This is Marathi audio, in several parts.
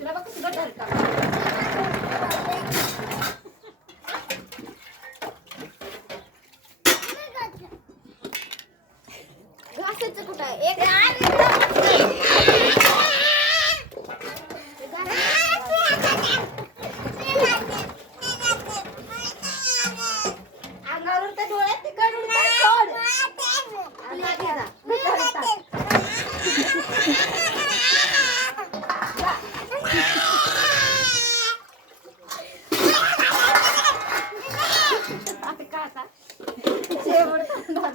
तुला बघ कसं गटार का घासाचं कुठं आहे एक अंगावर तर डोळ्यात ते काढून सोड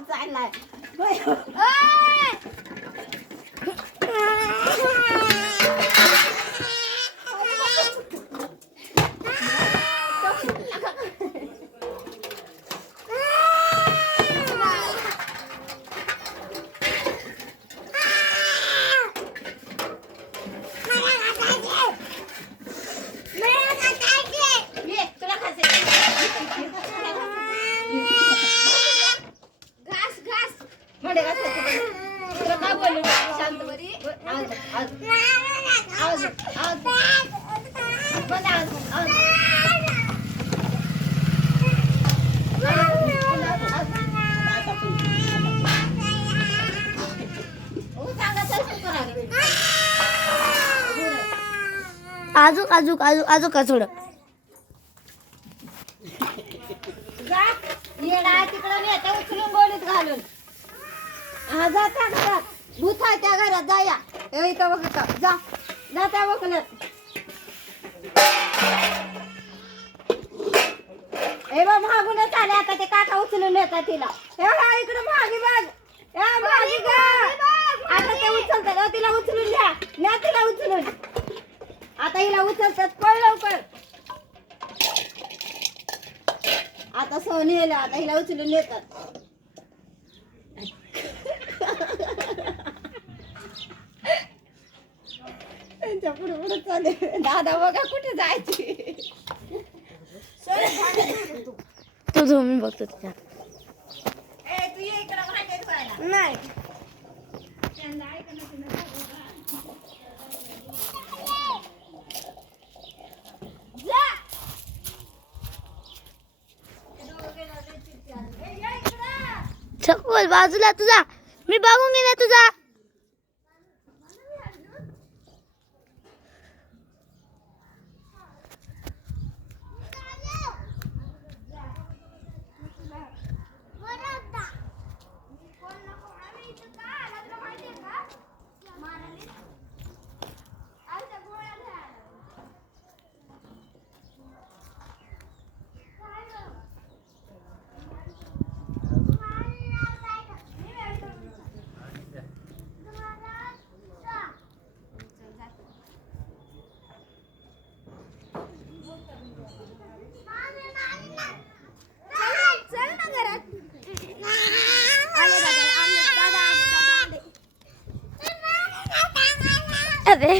चाललाय आजूक आजूक आजूक आजूक का थोडं येडा तिकडं नेता उचलून गोलीत घालून हा जा त्या घरात भूत आहे त्या घरात जा या इथं बघ इथं जा जा त्या बघण्यात ए बा मागूनच आले आता ते काका उचलून येतात तिला हे बघा इकडं मागे बघ ए मागे ग आता ते उचलतात तिला उचलून द्या न्या तिला उचलून आता हिला उचलतात पळ लवकर आता सोनी येला आता हिला उचलून येतात त्यांच्या पुढे पुढे चाले दादा बघा कुठे जायची तुझं मी बघतो तुझ्या ए तू ये इकडे भांडे धुवायला नाही चकोल बाजूला तुझा मी बघून गेला तुझा अरे